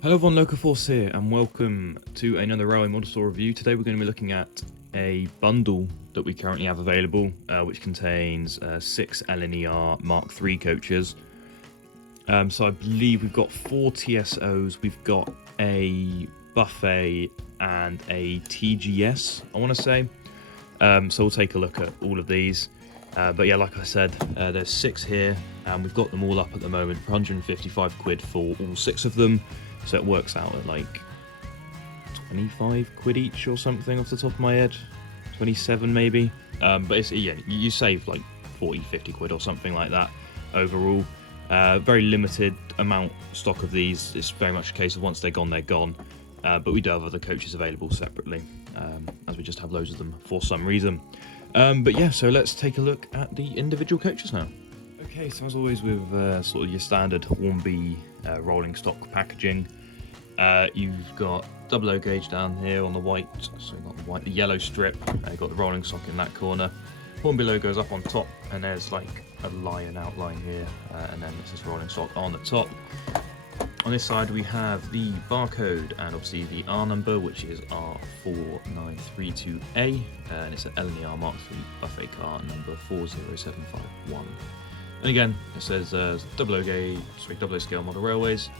Hello everyone, Locaforce here, and welcome to another Railway Model Store review. Today we're going to be looking at a bundle that we currently have available, which contains 6 LNER Mark 3 coaches. So I believe we've got 4 TSOs, we've got a buffet and a TGS, I want to say. So we'll take a look at all of these. But yeah, like I said, there's 6 here, and we've got them all up at the moment for 155 quid for all 6 of them. So it works out at like 25 quid each or something off the top of my head, 27 maybe. But it's, yeah, you save like 40-50 quid or something like that overall. Very limited amount stock of these. It's very much a case of once they're gone, they're gone. But we do have other coaches available separately, as we just have loads of them for some reason. But yeah, so let's take a look at the individual coaches now. Okay, so as always with sort of your standard Hornby rolling stock packaging, you've got double O gauge down here on the white, so you've got the yellow strip, you've got the rolling stock in that corner, Hornby logo's up on top, and there's like a lion outline here, and then this is rolling stock on the top. On this side we have the barcode and obviously the R number, which is R4932A, and it's an LNER Mark 3 buffet car number 40751. And again, it says double O scale model railways.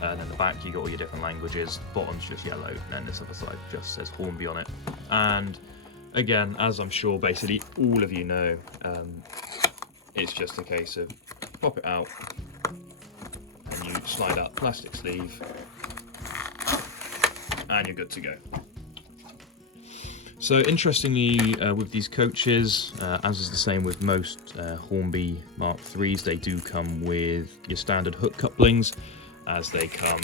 And then the back you got all your different languages. Bottom's just yellow, and then this other side just says Hornby on it. And again, as I'm sure basically all of you know, it's just a case of pop it out, and you slide out the plastic sleeve, and you're good to go. So interestingly, with these coaches, as is the same with most Hornby Mark 3s, they do come with your standard hook couplings, as they come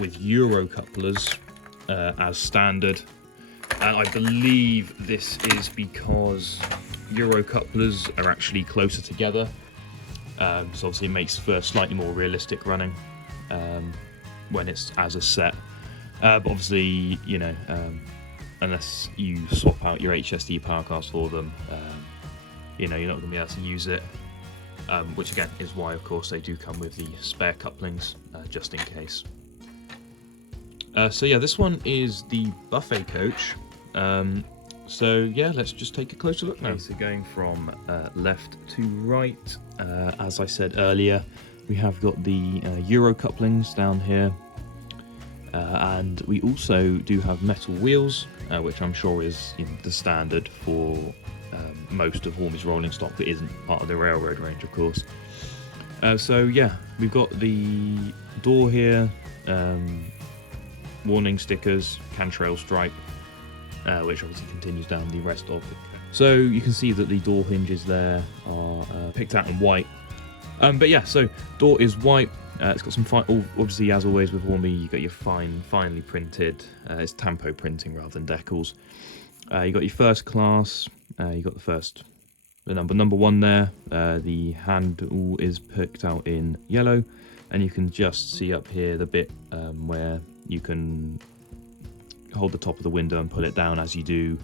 with Euro couplers as standard. And I believe this is because Euro couplers are actually closer together, so obviously it makes for slightly more realistic running when it's as a set. But obviously, you know, unless you swap out your HSD powercast for them, you know, you're not going to be able to use it. Which again is why, of course, they do come with the spare couplings, just in case. So yeah, this one is the buffet coach. So yeah, let's just take a closer look now. Okay, so going from left to right, as I said earlier, we have got the Euro couplings down here. And we also do have metal wheels, which I'm sure is, you know, the standard for most of Hornby's rolling stock that isn't part of the railroad range, of course. So yeah, we've got the door here, warning stickers, cantrail stripe, which obviously continues down the rest of it. So you can see that the door hinges there are picked out in white. But yeah, so door is white. It's got some obviously, as always with Hornby, you got your finely printed. It's tampo printing rather than decals. You got your first class. You got the number 1 there. The handle is picked out in yellow, and you can just see up here the bit where you can hold the top of the window and pull it down, as you do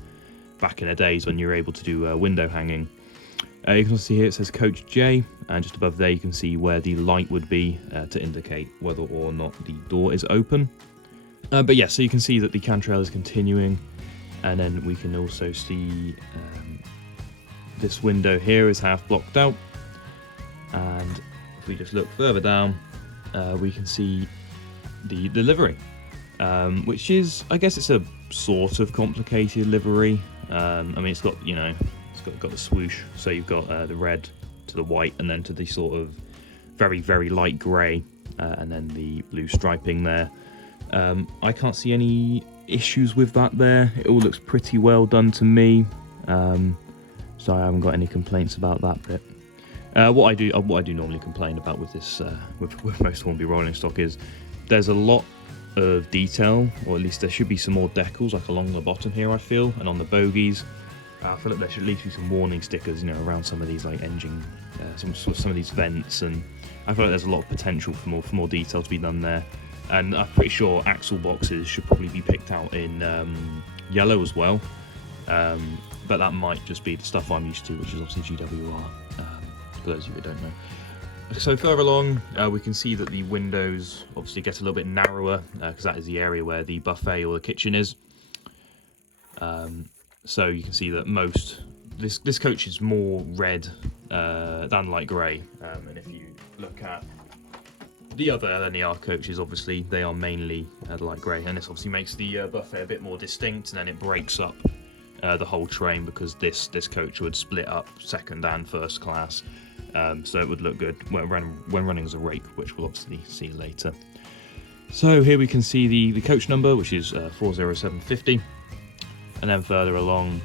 back in the days when you were able to do window hanging. You can see here it says Coach J, and just above there you can see where the light would be to indicate whether or not the door is open. But yeah, so you can see that the cantrail is continuing, and then we can also see this window here is half blocked out, and if we just look further down, we can see the livery, which is, I guess it's a sort of complicated livery. I mean, it's got, you know, got the swoosh, so you've got the red to the white, and then to the sort of very light grey, and then the blue striping there. I can't see any issues with that there. It all looks pretty well done to me, so I haven't got any complaints about that bit. What I do normally complain about with this with most Hornby rolling stock is there's a lot of detail, or at least there should be some more decals, like along the bottom here, I feel, and on the bogies. I feel like there should at least be some warning stickers, you know, around some of these like engine, some of these vents, and I feel like there's a lot of potential for more detail to be done there. And I'm pretty sure axle boxes should probably be picked out in yellow as well, but that might just be the stuff I'm used to, which is obviously GWR, for those of you who don't know. So further along, we can see that the windows obviously get a little bit narrower because that is the area where the buffet or the kitchen is. So you can see that this coach is more red than light grey, and if you look at the other LNER coaches, obviously they are mainly light grey, and this obviously makes the buffet a bit more distinct, and then it breaks up the whole train because this coach would split up second and first class, so it would look good when running as a rake, which we'll obviously see later. So here we can see the coach number, which is 40750. And then further along,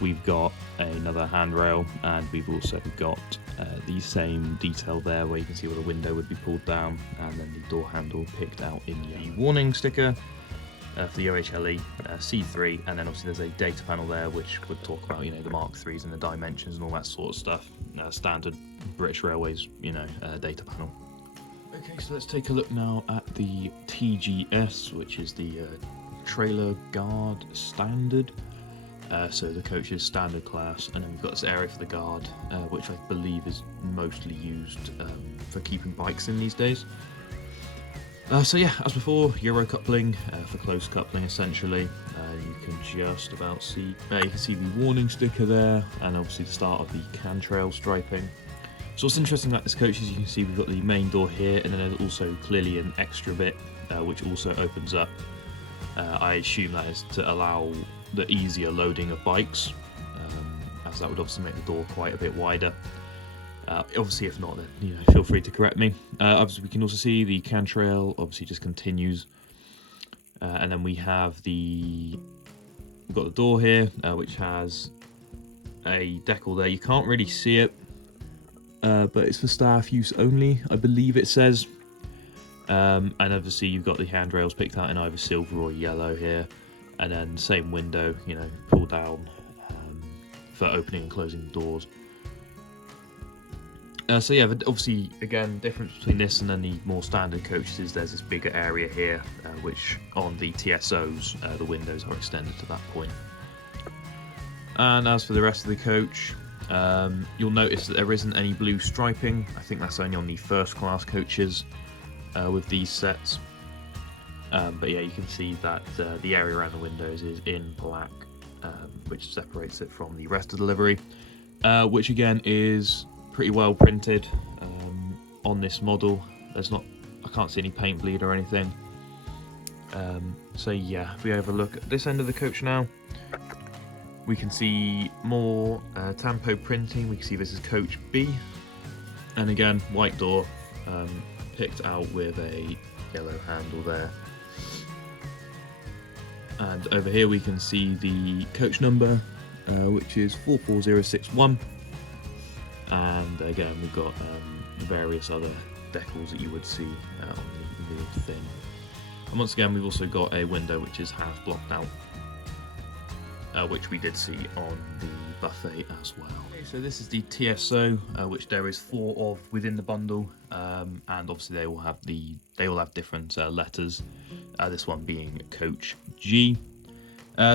we've got another handrail, and we've also got the same detail there where you can see where the window would be pulled down, and then the door handle picked out in the warning sticker for the OHLE C3, and then obviously there's a data panel there which would talk about, the Mk3s and the dimensions and all that sort of stuff. Standard British Railways, data panel. Okay, so let's take a look now at the TGS, which is the trailer guard standard. So the coach is standard class, and then we've got this area for the guard, which I believe is mostly used for keeping bikes in these days. So yeah, as before, Euro coupling for close coupling essentially. You can just about see, you can see the warning sticker there, and obviously the start of the cantrail striping. So what's interesting about this coach is you can see we've got the main door here, and then there's also clearly an extra bit which also opens up. I assume that is to allow the easier loading of bikes, as that would obviously make the door quite a bit wider. Obviously, if not, then feel free to correct me. Obviously, we can also see the cantrail obviously just continues, and then we've got the door here, which has a decal there. You can't really see it, but it's for staff use only, I believe it says. And obviously you've got the handrails picked out in either silver or yellow here, and then same window, pull down for opening and closing the doors. So yeah, obviously again, difference between this and then the more standard coaches is there's this bigger area here, which on the TSOs the windows are extended to that point. And as for the rest of the coach, you'll notice that there isn't any blue striping. I think that's only on the first class coaches with these sets, but yeah, you can see that the area around the windows is in black, which separates it from the rest of the livery, which again is pretty well printed on this model. I can't see any paint bleed or anything. So yeah, if we have a look at this end of the coach now, we can see more tampo printing. We can see this is coach B, and again, white door, picked out with a yellow handle there. And over here we can see the coach number, which is 44061. And again, we've got various other decals that you would see on the real thing. And once again, we've also got a window which is half blocked out, which we did see on the buffet as well. Okay, so this is the TSO, which there is 4 of within the bundle, and obviously they all have different letters. This one being coach G.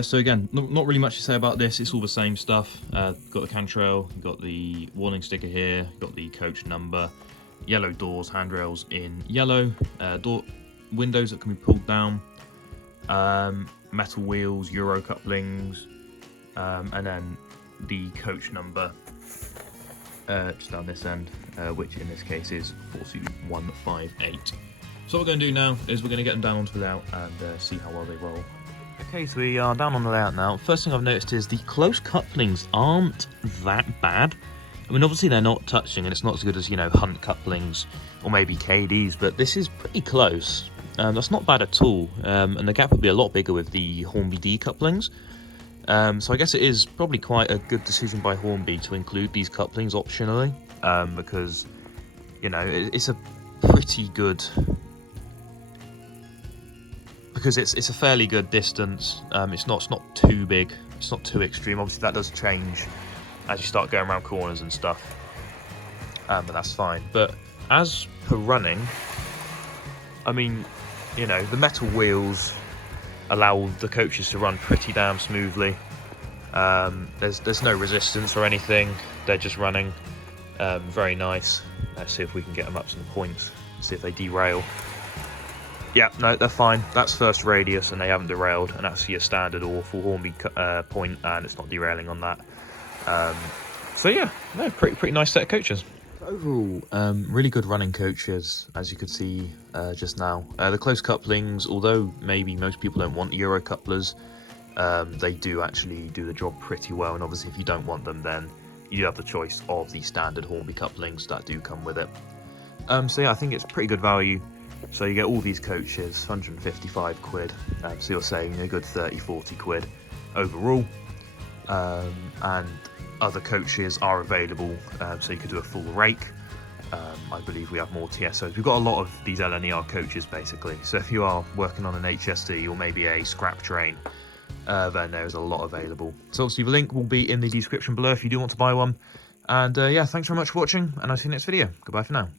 So again, not really much to say about this. It's all the same stuff. Got the cantrail, got the warning sticker here, got the coach number, yellow doors, handrails in yellow, door windows that can be pulled down, metal wheels, Euro couplings, and then the coach number just down this end, which in this case is 42158. So what we're going to do now is we're going to get them down onto the layout and see how well they roll. Okay, so we are down on the layout now. First thing I've noticed is the close couplings aren't that bad. I mean, obviously they're not touching, and it's not as good as, Hunt couplings or maybe KDs, but this is pretty close. That's not bad at all, and the gap would be a lot bigger with the Hornby D couplings. So I guess it is probably quite a good decision by Hornby to include these couplings optionally, because, it's a pretty good... Because it's a fairly good distance. It's not too big. It's not too extreme. Obviously, that does change as you start going around corners and stuff. But that's fine. But as per running, I mean, the metal wheels allow the coaches to run pretty damn smoothly. There's no resistance or anything. They're just running. Very nice. Let's see if we can get them up some points, see if they derail. Yeah, no, they're fine. That's first radius and they haven't derailed, and that's your standard awful Hornby point, and it's not derailing on that. So yeah, no, pretty nice set of coaches. Overall, really good running coaches, as you could see just now. The close couplings, although maybe most people don't want Euro couplers, they do actually do the job pretty well, and obviously if you don't want them, then you have the choice of the standard Hornby couplings that do come with it. So yeah, I think it's pretty good value. So you get all these coaches, 155 quid, so you're saving a good 30-40 quid overall, and other coaches are available, so you could do a full rake. I believe we have more TSOs. We've got a lot of these LNER coaches basically, so if you are working on an HSD or maybe a scrap train, then there's a lot available. So obviously the link will be in the description below if you do want to buy one. And yeah, thanks very much for watching, and I'll see you next video. Goodbye for now.